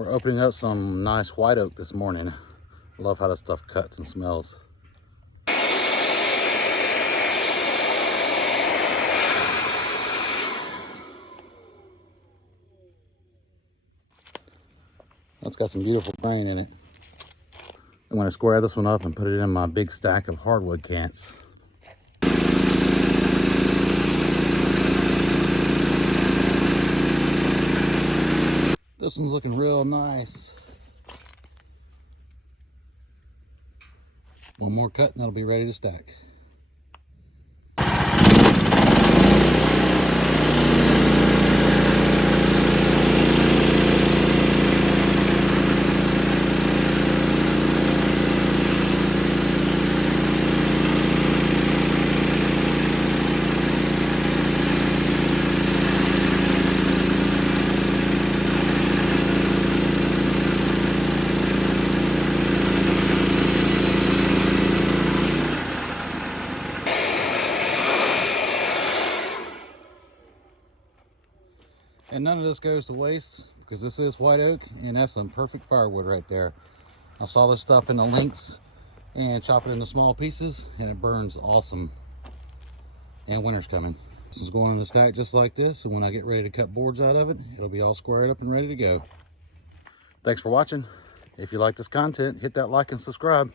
We're opening up some nice white oak this morning. I love how this stuff cuts and smells. That's got some beautiful grain in it. I'm going to square this one up and put it in my big stack of hardwood cants. This one's looking real nice. One more cut and that'll be ready to stack. And none of this goes to waste because this is white oak and that's some perfect firewood right there. I saw this stuff in the links and chop it into small pieces and it burns awesome. And winter's coming. This is going in a stack just like this, and when I get ready to cut boards out of it, it'll be all squared up and ready to go. Thanks for watching. If you like this content, hit that like and subscribe.